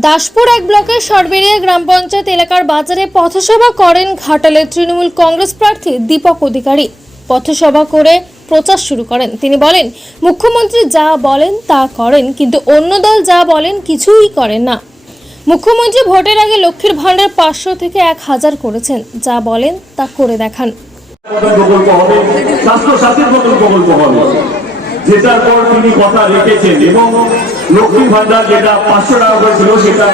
দাসপুর এক ব্লকের সরবেরিয়া গ্রাম পঞ্চায়েত এলাকার বাজারে পথসভা করেন ঘাটালের তৃণমূল কংগ্রেস প্রার্থী দীপক অধিকারী। পথসভা করে প্রচার শুরু করেন। তিনি বলেন, মুখ্যমন্ত্রী যা বলেন তা করেন, কিন্তু অন্য দল যা বলেন কিছুই করেন না। মুখ্যমন্ত্রী ভোটের আগে লক্ষ্মীর ভাণ্ডার পাঁচশো থেকে এক হাজার করেছেন। যা বলেন তা করে দেখান। যেটার পর তিনি কথা রেখেছেন এবং লক্ষ্মী ভান্ডার যেটা পাঁচশো টাকা করেছিল সেটা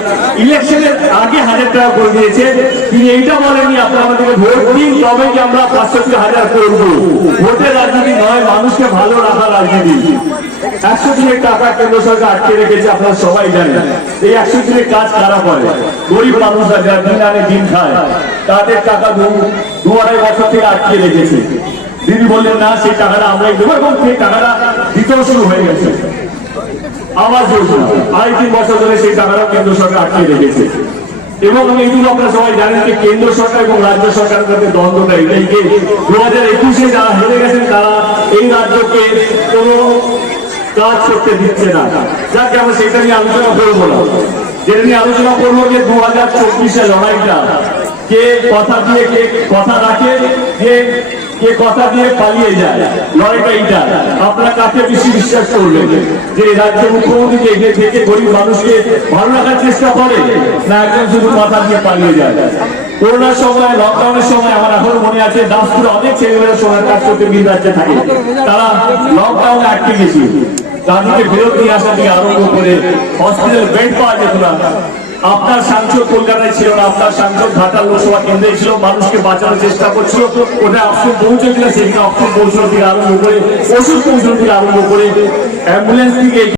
ইলেকশনের আগে হাজার টাকা করে দিয়েছে। তিনি এইটা বলেননি, আপনারা আমাদেরকে ভোট দিন তবে কি আমরা পাঁচশো থেকে হাজার করব। ভোটের রাজনীতি নয়, মানুষকে ভালো রাখার রাজনীতি। একশো দিনের টাকা কেন্দ্র সরকার আটকে রেখেছে, আপনারা সবাই জানেন। এই একশো দিনের কাজ কারা করে? গরিব মানুষরা যারা দিন আনে দিন খায়। তাদের টাকা দু আড়াই বছর থেকে আটকে রেখেছে। দিদি বললেন, না, সেই টাকাটা আমরাই দেবো এবং সেই টাকাটা দিতেও শুরু হয়ে গেছে। আবাস যোজনা আড়াই তিন বছর ধরে সেই টাকাটা কেন্দ্র সরকার আটকে রেখেছে। এবং এইগুলো আপনারা সবাই জানেন যে কেন্দ্র সরকার এবং রাজ্য সরকারের মধ্যে দ্বন্দ্বটা এটাই যে দু হাজার একুশে যারা হেরে গেছেন, তারা এই রাজ্যকে কোনো কাজ করতে দিচ্ছে না। যাকে আমরা সেটা নিয়ে আলোচনা করব না। যেটা নিয়ে আলোচনা করব যে দু হাজার চব্বিশে লড়াইটা কে কথা দিয়ে কে কথা রাখে কে কে কথা দিয়ে পালিয়ে যায়। লড়াইটা এইটা আপনারা কাকে বেশি বিশ্বাস করবেন যে রাজ্য মুখ্যমন্ত্রীকে এগিয়ে থেকে গরিব মানুষকে ভালো রাখার চেষ্টা করে, না একজন শুধু কথা দিয়ে পালিয়ে যায়। করোনার সময় লকডাউনের সময় আমার এখন মনে আছে, দাসপুরে অনেক ছেলেমেয়েরা সময় কাজ করতে ভিন রাজ্যে থাকে। তারা লকডাউনে আটকে গেছে। তাদেরকে নিয়ে আসা থেকে আরম্ভ করে হসপিটাল বেড পাওয়া যেত না। আপনার সাংসদ কলকাতায় ছিল না, আপনার সাংসদ ঘাটাল লোকসভা কেন্দ্রে ছিল, মানুষকে বাঁচানোর চেষ্টা করছিল ওটা অপশন পৌঁছেছিল সেখানে অপশন পৌঁছানো থেকে আরম্ভ করে, ওষুধ পৌঁছানো থেকে আরম্ভ করে, অ্যাম্বুলেন্স থেকে